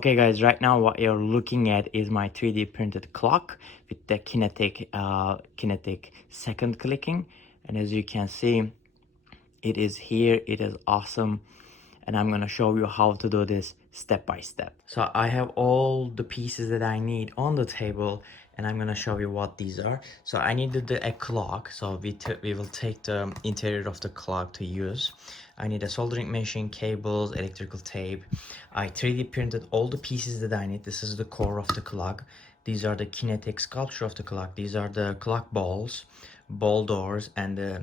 Okay guys, right now what you're looking at is my 3D printed clock with the kinetic second clicking, and as you can see, it is here. It is awesome, and I'm gonna show you how to do this step by step. So I have all the pieces that I need on the table, and I'm gonna show you what these are. So I needed a clock, so we will take the interior of the clock to use. I need a soldering machine, cables, electrical tape. I 3D printed all the pieces that I need. This is the core of the clock. These are the kinetic sculpture of the clock. These are the clock balls, ball doors, and the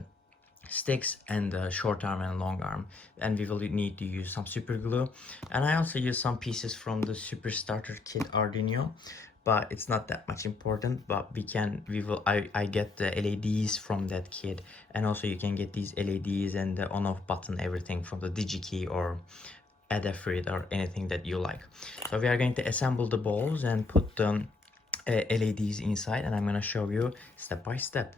sticks, and the short arm and long arm. And we will need to use some super glue, and I also use some pieces from the super starter kit Arduino, but it's not that much important. But I get the LEDs from that kit, and also you can get these LEDs and the on off button, everything from the DigiKey or Adafruit or anything that you like. So we are going to assemble the balls and put the LEDs inside, and I'm going to show you step by step.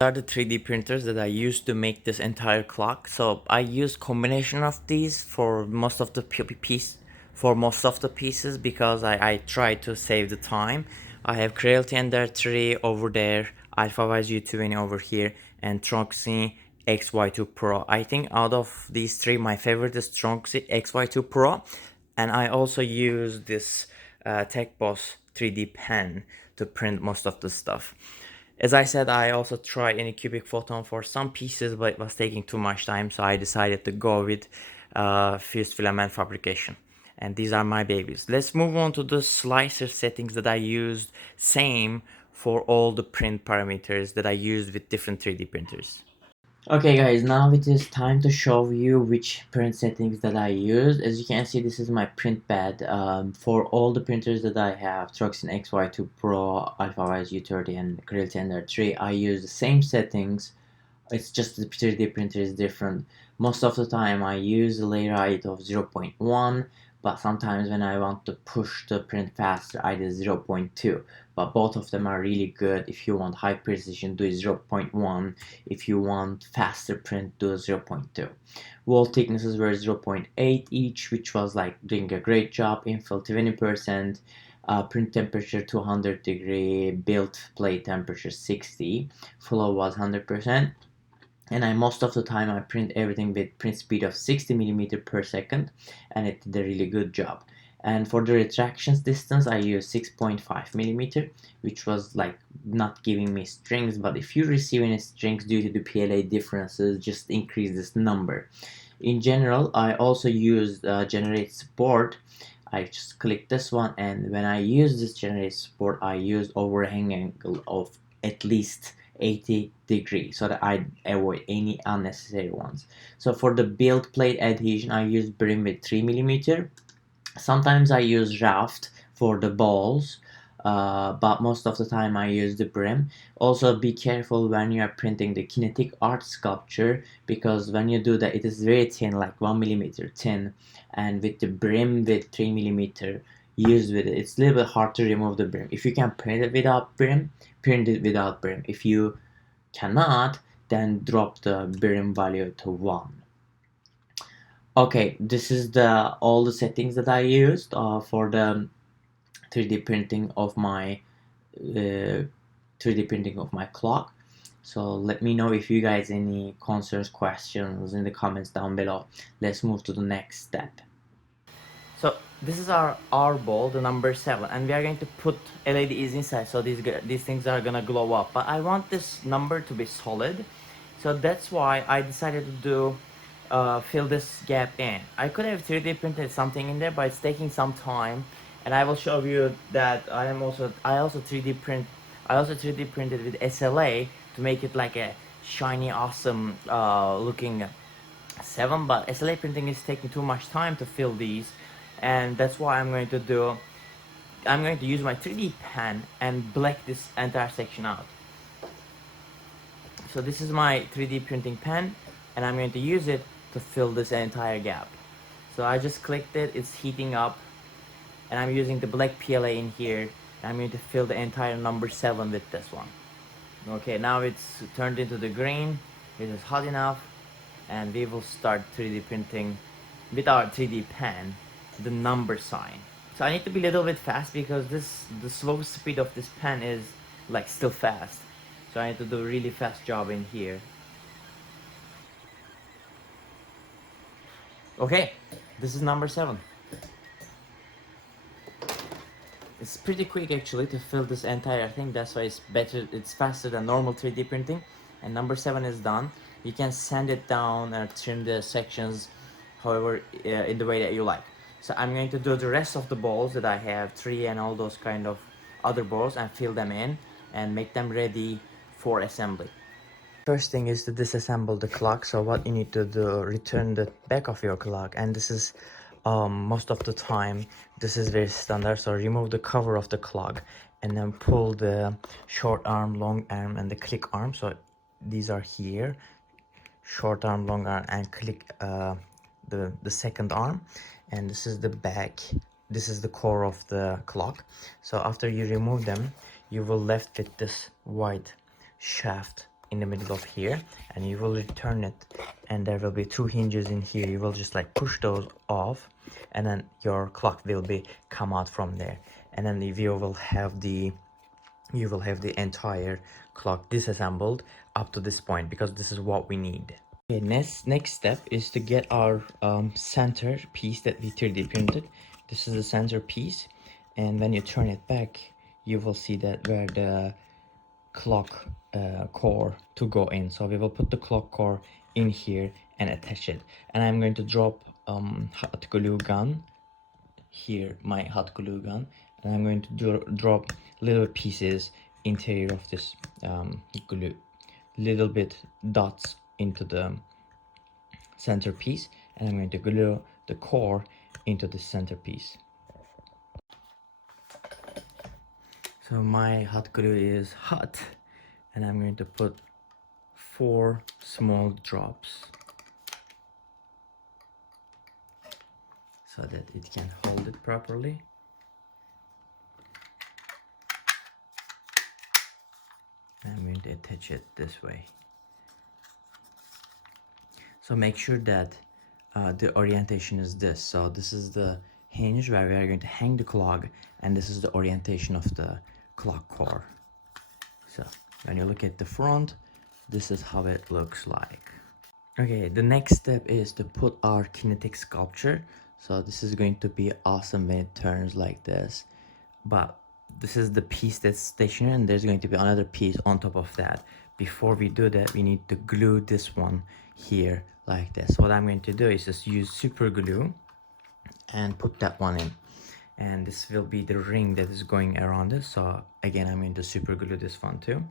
Are the 3D printers that I used to make this entire clock. So I use combination of these for most of the pieces because I try to save the time. I have Creality Ender 3 over there, AlphaWise U20 over here, and Tronxy XY2 Pro. I think out of these three, my favorite is Tronxy XY2 Pro, and I also use this TechBoss 3D pen to print most of the stuff. As I said, I also tried Anycubic Photon for some pieces, but it was taking too much time, so I decided to go with fused filament fabrication. And these are my babies. Let's move on to the slicer settings that I used, same for all the print parameters that I used with different 3D printers. Okay guys, now it is time to show you which print settings that I used. As you can see, this is my print bed. For all the printers that I have, Tronxy XY2 Pro, AlphaWise U30 and Creality Ender 3, I use the same settings. It's just the 3D printer is different. Most of the time I use a layer height of 0.1, but sometimes when I want to push the print faster, I do 0.2. But both of them are really good. If you want high precision, do 0.1. If you want faster print, do 0.2. Wall thicknesses were 0.8 each, which was like doing a great job. Infill 20%. Print temperature 200 degree, build plate temperature 60, flow was 100%, and most of the time I print everything with print speed of 60 millimeter per second, and it did a really good job. And for the retractions distance, I use 6.5 millimeter, which was like not giving me strings, but if you receive any strings due to the PLA differences, just increase this number. In general, I also use generate support. I just click this one, and when I use this generate support, I use overhang angle of at least 80 degrees so that I avoid any unnecessary ones. So for the build plate adhesion, I use brim with 3 millimeter. Sometimes I use raft for the balls, but most of the time I use the brim. Also be careful when you are printing the kinetic art sculpture, because when you do that, it is very thin, like 1 millimeter thin, and with the brim with 3 millimeter used with it, it's a little bit hard to remove the brim. If you can print it without brim, print it without brim. If you cannot, then drop the brim value to 1. Okay, this is all the settings that I used for the 3D printing of my 3D printing of my clock. So let me know if you guys any concerns, questions in the comments down below. Let's move to the next step. So this is our ball, the number 7, and we are going to put LEDs inside, so these things are gonna glow up. But I want this number to be solid, so that's why I decided to do fill this gap in. I could have 3D printed something in there, but it's taking some time, and I will show you that I also 3D printed with SLA to make it like a shiny, awesome looking 7. But SLA printing is taking too much time to fill these, and that's why I'm going to use my 3D pen and black this entire section out. So this is my 3D printing pen, and I'm going to use it to fill this entire gap. So I just clicked it, it's heating up, and I'm using the black PLA in here, and I'm going to fill the entire number 7 with this one. Okay, now it's turned into the green, it is hot enough, and we will start 3D printing with our 3D pen the number sign. So I need to be a little bit fast because the slow speed of this pen is like still fast. So I need to do a really fast job in here. Okay, this is number 7. It's pretty quick actually to fill this entire thing. That's why it's better, it's faster than normal 3D printing. And number 7 is done. You can sand it down and trim the sections however in the way that you like. So I'm going to do the rest of the balls that I have, 3 and all those kind of other balls, and fill them in and make them ready for assembly. First thing is to disassemble the clock. So what you need to do, return the back of your clock, and this is most of the time this is very standard. So remove the cover of the clock and then pull the short arm, long arm, and the click arm. So these are here, short arm, long arm, and click the second arm, and this is the back, this is the core of the clock. So after you remove them, you will left with this white shaft in the middle of here, and you will return it, and there will be 2 hinges in here. You will just like push those off, and then your clock will be come out from there, and then you will have the entire clock disassembled up to this point, because this is what we need. Okay, next step is to get our center piece that we 3D printed. This is the center piece, and when you turn it back, you will see that where the clock core to go in. So we will put the clock core in here and attach it. And I'm going to drop hot glue gun here, my hot glue gun, and I'm going to drop little pieces interior of this glue, little bit dots into the centerpiece, and I'm going to glue the core into the centerpiece. So my hot glue is hot, and I'm going to put 4 small drops so that it can hold it properly. I'm going to attach it this way. So make sure that the orientation is this. So this is the hinge where we are going to hang the clock, and this is the orientation of the clock core. So when you look at the front, this is how it looks like. Okay, the next step is to put our kinetic sculpture. So this is going to be awesome when it turns like this, but this is the piece that's stationary, and there's going to be another piece on top of that. Before we do that, we need to glue this one here like this. What I'm going to do is just use super glue and put that one in, and this will be the ring that is going around this. So again, I'm going to super glue this one too,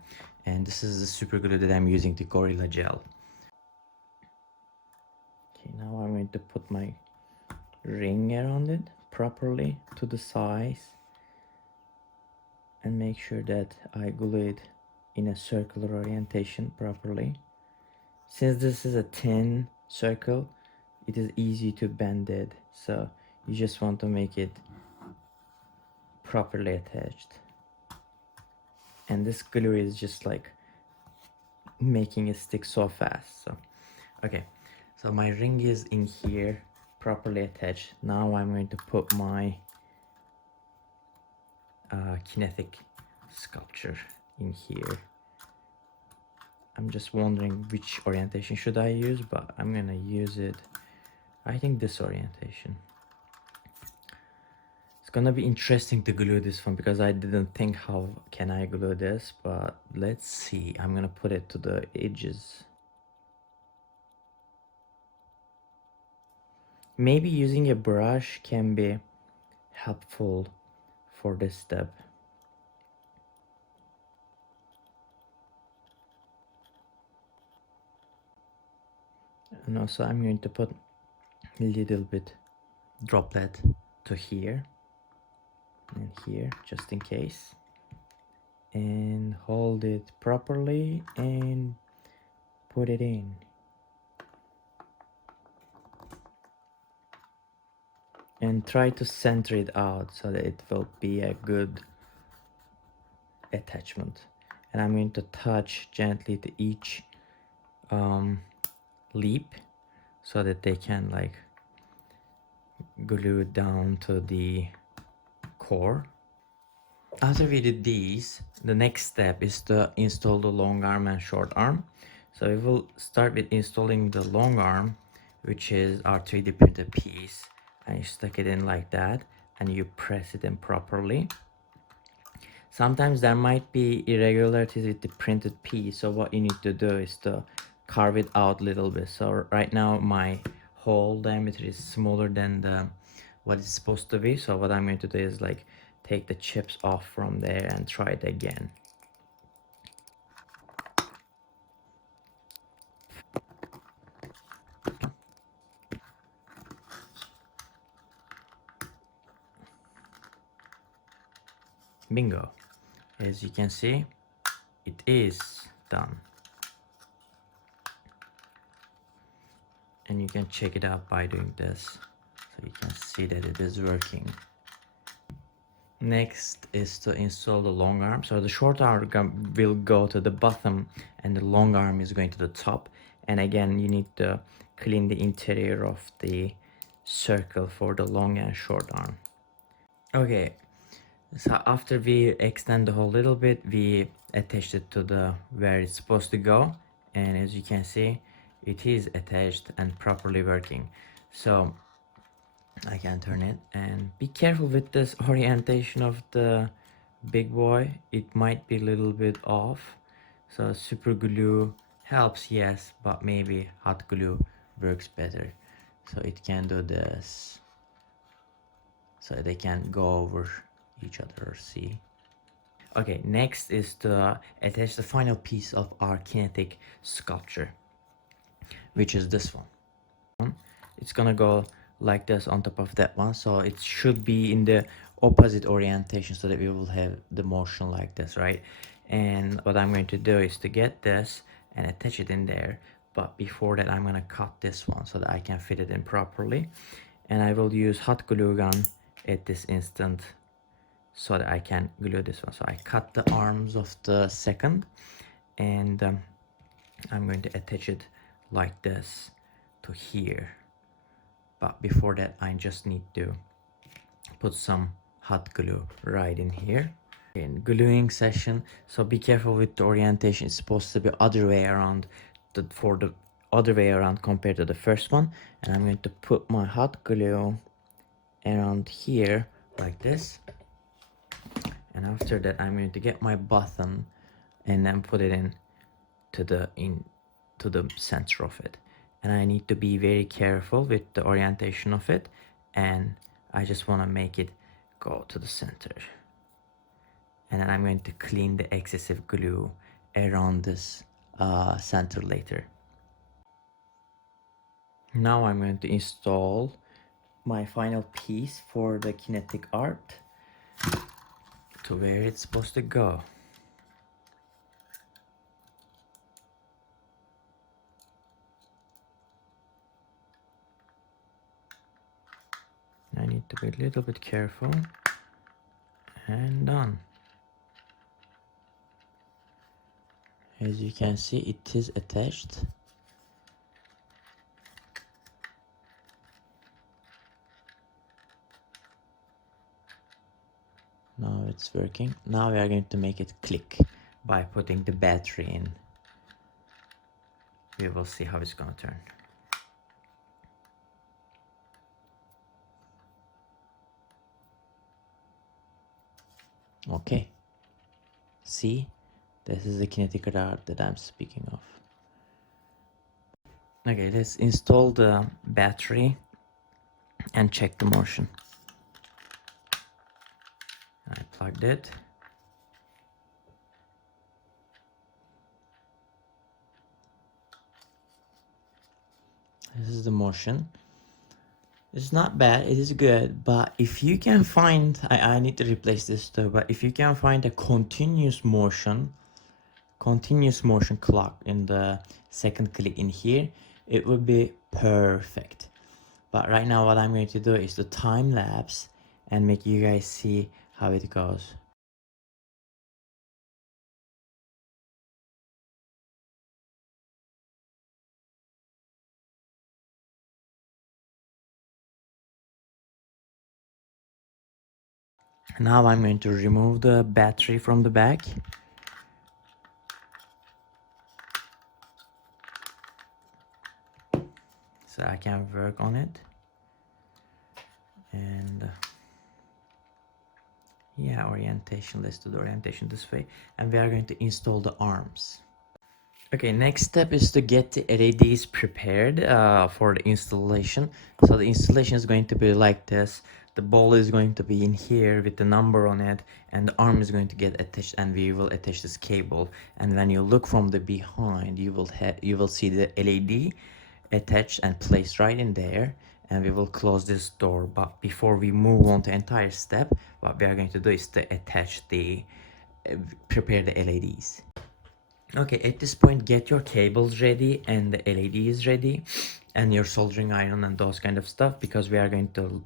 and this is the super glue that I'm using, the Gorilla Gel. Okay, now I'm going to put my ring around it properly to the size, and make sure that I glue it in a circular orientation properly. Since this is a thin circle, it is easy to bend it, so you just want to make it properly attached. And this glue is just like making it stick so fast. So okay, so my ring is in here, properly attached. Now I'm going to put my kinetic sculpture in here. I'm just wondering which orientation should I use, but I'm gonna use it, I think, this orientation. It's gonna be interesting to glue this one because I didn't think how can I glue this, but let's see. I'm gonna put it to the edges. Maybe using a brush can be helpful for this step. And also I'm going to put a little bit droplet to here and here, just in case, and hold it properly and put it in. And try to center it out so that it will be a good attachment. And I'm going to touch gently to each leap so that they can like glue down to the core. After we did these, the next step is to install the long arm and short arm. So we will start with installing the long arm, which is our 3D printed piece, and you stick it in like that and you press it in properly. Sometimes there might be irregularities with the printed piece, so what you need to do is to carve it out a little bit. So right now my hole diameter is smaller than the what it's supposed to be, so what I'm going to do is like take the chips off from there and try it again. Bingo. As you can see, it is done. And you can check it out by doing this, so you can see that it is working. Next is to install the long arm. So the short arm will go to the bottom and the long arm is going to the top. And again, you need to clean the interior of the circle for the long and short arm. Okay, so after we extend the hole a little bit, we attached it to the where it's supposed to go. And as you can see, it is attached and properly working. So I can turn it, and be careful with this orientation of the big boy. It might be a little bit off, so super glue helps, yes, but maybe hot glue works better. So it can do this, so they can go over each other. See. Okay, next is to attach the final piece of our kinetic sculpture, which is this one. It's gonna go like this on top of that one, so it should be in the opposite orientation so that we will have the motion like this, right? And what I'm going to do is to get this and attach it in there, but before that I'm gonna cut this one so that I can fit it in properly. And I will use hot glue gun at this instant so that I can glue this one. So I cut the arms of the second, and I'm going to attach it like this to here. But before that, I just need to put some hot glue right in here. In gluing session, so be careful with the orientation. It's supposed to be other way around, for the other way around compared to the first one. And I'm going to put my hot glue around here like this. And after that, I'm going to get my button and then put it in to the center of it. And I need to be very careful with the orientation of it, and I just want to make it go to the center. And then I'm going to clean the excessive glue around this center later. Now I'm going to install my final piece for the kinetic art to where it's supposed to go. I need to be a little bit careful, and done. As you can see, it is attached. Now it's working. Now we are going to make it click by putting the battery in. We will see how it's gonna turn. Okay. See? This is the kinetic art that I'm speaking of. Okay, let's install the battery and check the motion. I plugged it. This is the motion. It's not bad, it is good, but if you can find, I need to replace this too, but if you can find a continuous motion clock in the second click in here, it would be perfect. But right now what I'm going to do is the time lapse and make you guys see how it goes. Now I'm going to remove the battery from the back. So I can work on it. And yeah, orientation, let's do the orientation this way. And we are going to install the arms. Okay, next step is to get the LEDs prepared for the installation. So the installation is going to be like this. The ball is going to be in here with the number on it, and the arm is going to get attached, and we will attach this cable. And when you look from the behind, you will see the LED attached and placed right in there. And we will close this door. But before we move on to the entire step, what we are going to do is to attach the prepare the LEDs. Okay, at this point, get your cables ready and the LEDs ready and your soldering iron and those kind of stuff, because we are going to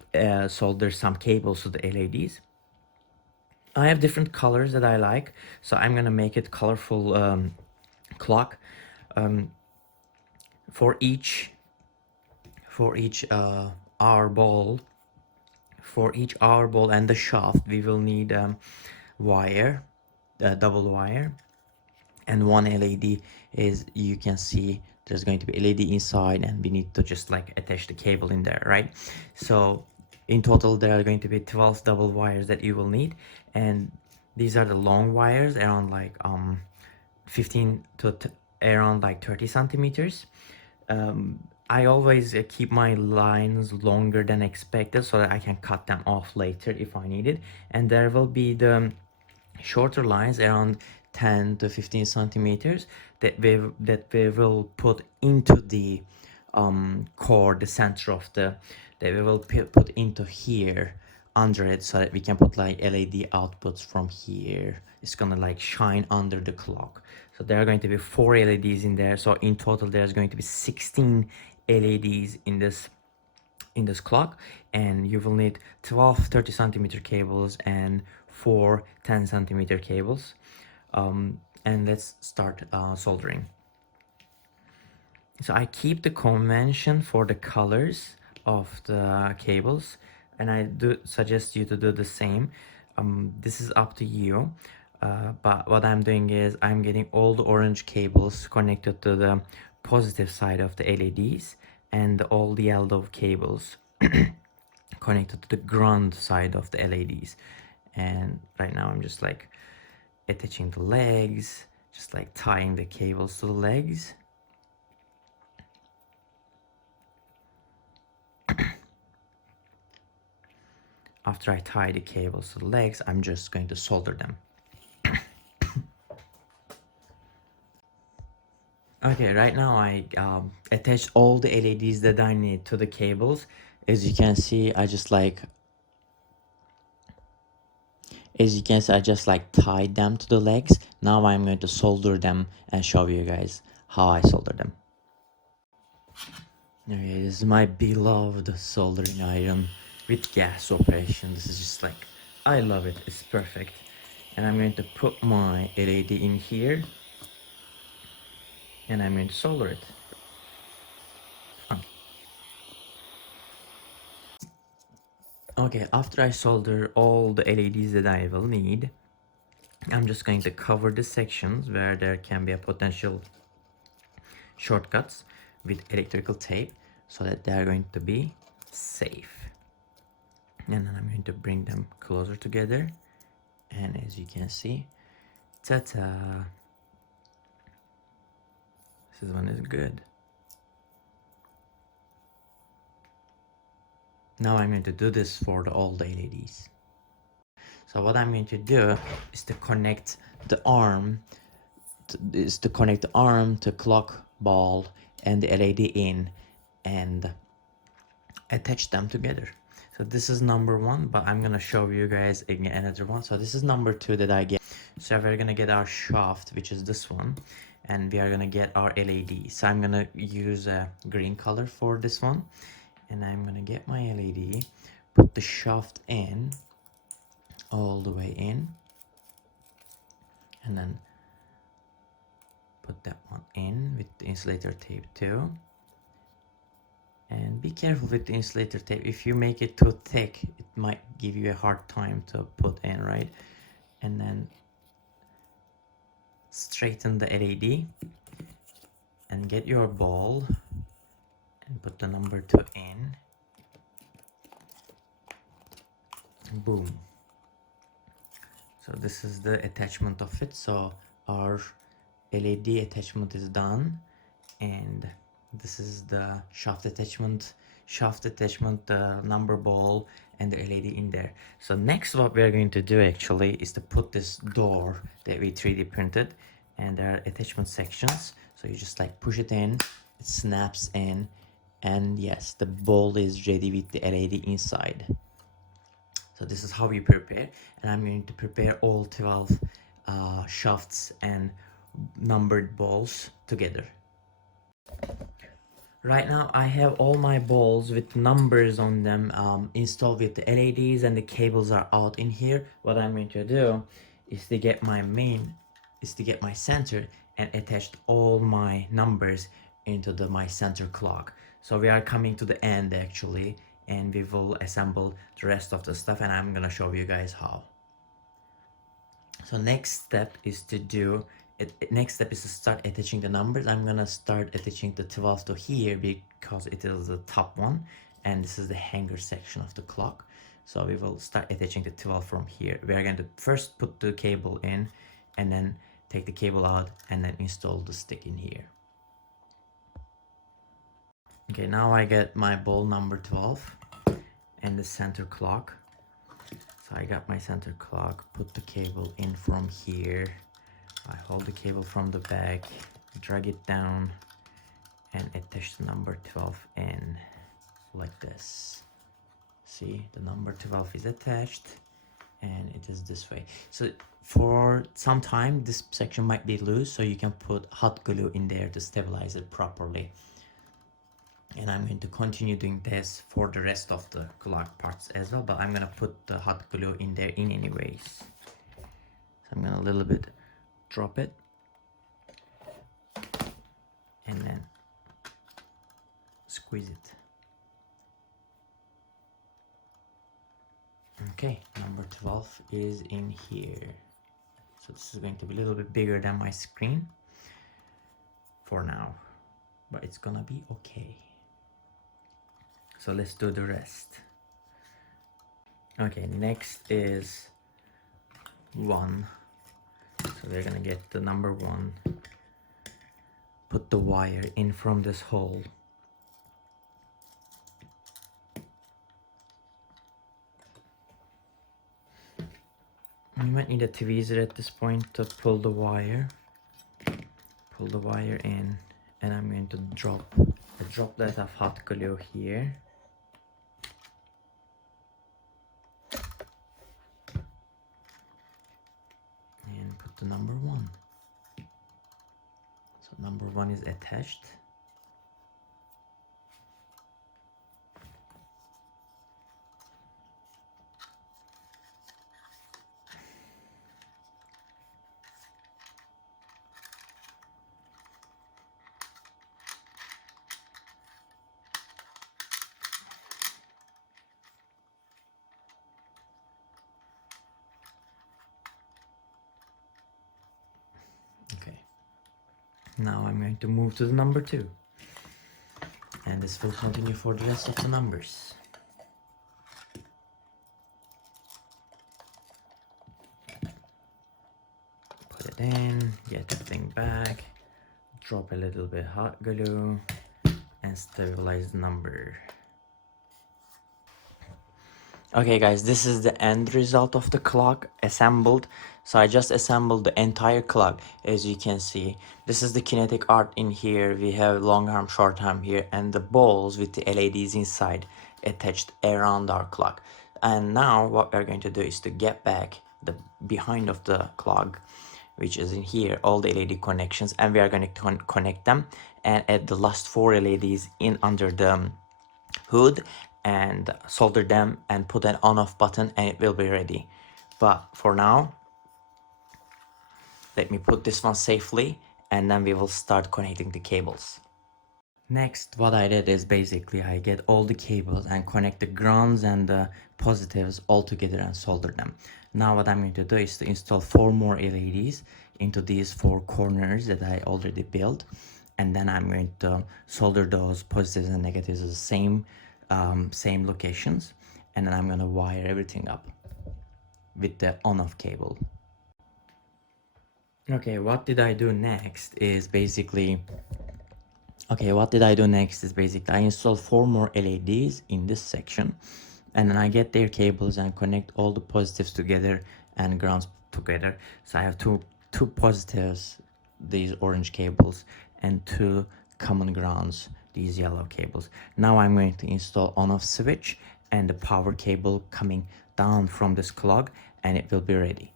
solder some cables to the LEDs. I have different colors that I like, so I'm gonna make it colorful clock for each hour ball. For each hour ball and the shaft, we will need wire, double wire. And one LED is, you can see there's going to be LED inside, and we need to just like attach the cable in there, right? So in total there are going to be 12 double wires that you will need, and these are the long wires, around like 15 to around like 30 centimeters. I always keep my lines longer than expected so that I can cut them off later if I need it. And there will be the shorter lines around 10 to 15 centimeters that we will put into the core, the center of the, that we will put into here under it, so that we can put like LED outputs from here. It's gonna like shine under the clock. So there are going to be 4 LEDs in there. So in total there's going to be 16 LEDs in this clock, and you will need 12 30 centimeter cables and 4 10 centimeter cables. And let's start soldering. So I keep the convention for the colors of the cables, and I do suggest you to do the same. This is up to you, but what I'm doing is I'm getting all the orange cables connected to the positive side of the LEDs, and all the yellow cables connected to the ground side of the LEDs. And right now I'm just like attaching the legs, just like tying the cables to the legs. After I tie the cables to the legs, I'm just going to solder them. Okay, right now I attached all the LEDs that I need to the cables. As you can see, I just like tied them to the legs. Now I'm going to solder them and show you guys how I solder them. Okay, this is my beloved soldering iron with gas operation. This is just like, I love it, it's perfect. And I'm going to put my LED in here, and I'm going to solder it. Okay, after I solder all the LEDs that I will need, I'm just going to cover the sections where there can be a potential shortcuts with electrical tape, so that they are going to be safe. And then I'm going to bring them closer together, and as you can see, ta-ta, this one is good. Now I'm going to do this for all the LEDs. So what I'm going to do is to connect the arm to clock ball and the LED in, and attach them together. So this is number 1, but I'm gonna show you guys again another one. So this is number 2 that I get. So we're gonna get our shaft, which is this one, and we are gonna get our LED. So I'm gonna use a green color for this one, and I'm gonna get my LED, put the shaft in, all the way in, and then put that one in with the insulator tape too. And be careful with the insulator tape. If you make it too thick, it might give you a hard time to put in, right? And then straighten the LED and get your ball and put the number 2 in. Boom. So this is the attachment of it. So our LED attachment is done, and this is the shaft attachment, the number ball, and the LED in there. So next what we are going to do actually is to put this door that we 3D printed, and there are attachment sections. So you just like push it in, it snaps in, and yes, the ball is ready with the LED inside. So this is how we prepare, and I'm going to prepare all 12 shafts and numbered balls together. Right now I have all my balls with numbers on them installed with the LEDs, and the cables are out in here. What I'm going to do is to get my center and attach all my numbers into my center clock. So we are coming to the end actually, and we will assemble the rest of the stuff, and I'm gonna show you guys how. So next step is to start attaching the numbers. I'm gonna start attaching the 12 to here because it is the top one, and this is the hanger section of the clock. So we will start attaching the 12 from here. We are going to first put the cable in, and then take the cable out, and then install the stick in here. Okay, now I get my ball number 12 and the center clock. So I got my center clock, put the cable in from here. I hold the cable from the back, drag it down, and attach the number 12 in like this. See, the number 12 is attached, and it is this way. So for some time, this section might be loose, so you can put hot glue in there to stabilize it properly. And I'm going to continue doing this for the rest of the clock parts as well, but I'm gonna put the hot glue in there in anyways. So I'm gonna a little bit drop it, and then squeeze it. Okay, number 12 is in here. So this is going to be a little bit bigger than my screen for now, but it's gonna be okay. So let's do the rest. Okay, next is 1. So we're gonna get the number 1, put the wire in from this hole. You might need a tweezer at this point to pull the wire in, and I'm going to drop a droplet of hot glue here. And put the number 1. So number 1 is attached. Okay, now I'm going to move to the number 2, and this will continue for the rest of the numbers. Put it in, get the thing back, drop a little bit hot glue, and stabilize the number. Okay guys, this is the end result of the clock assembled. So I just assembled the entire clock. As you can see, this is the kinetic art in here. We have long arm, short arm here, and the balls with the LEDs inside attached around our clock. And now what we're going to do is to get back the behind of the clock, which is in here, all the LED connections, and we are going to connect them and add the last 4 LEDs in under the hood and solder them and put an on-off button, and it will be ready. But for now, let me put this one safely, and then we will start connecting the cables. Next, what I did is basically I get all the cables and connect the grounds and the positives all together and solder them. Now what I'm going to do is to install 4 more LEDs into these 4 corners that I already built, and then I'm going to solder those positives and negatives to the same locations, and then I'm going to wire everything up with the on-off cable. Okay, what did I do next is basically I install 4 more LEDs in this section, and then I get their cables and connect all the positives together and grounds together. So I have two positives, these orange cables, and 2 common grounds, these yellow cables. Now I'm going to install on-off switch and the power cable coming down from this clog, and it will be ready.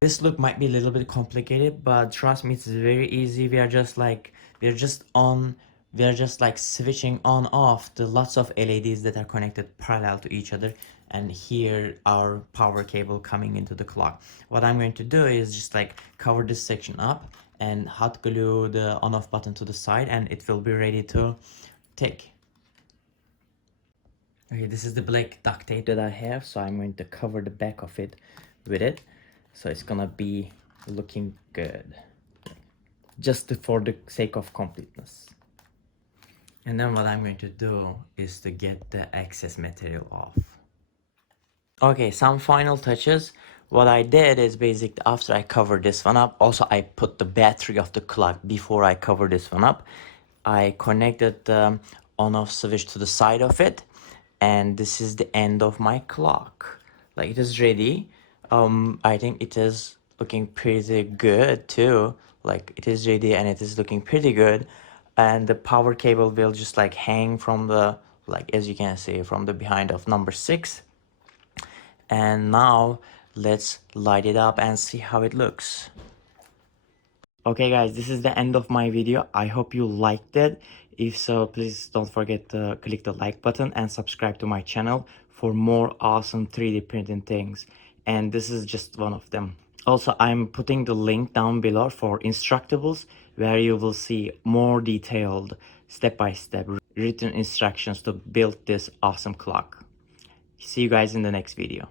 This look might be a little bit complicated, but trust me, it's very easy. We are just like switching on off the lots of LEDs that are connected parallel to each other, and here our power cable coming into the clock. What I'm going to do is just like cover this section up and hot glue the on off button to the side, and it will be ready to take. Okay, this is the black duct tape that I have, so I'm going to cover the back of it with it. So it's gonna be looking good, just for the sake of completeness. And then what I'm going to do is to get the excess material off. Okay, some final touches. What I did is basically after I covered this one up, also I put the battery of the clock before I cover this one up. I connected the on-off switch to the side of it, and this is the end of my clock. Like, it is ready. I think it is looking pretty good too. Like, it is ready and it is looking pretty good. And the power cable will just like hang from the, like, as you can see, from the behind of number 6. And now let's light it up and see how it looks. Okay guys, this is the end of my video. I hope you liked it. If so, please don't forget to click the like button and subscribe to my channel for more awesome 3D printing things. And this is just one of them. Also, I'm putting the link down below for Instructables, where you will see more detailed step-by-step written instructions to build this awesome clock. See you guys in the next video.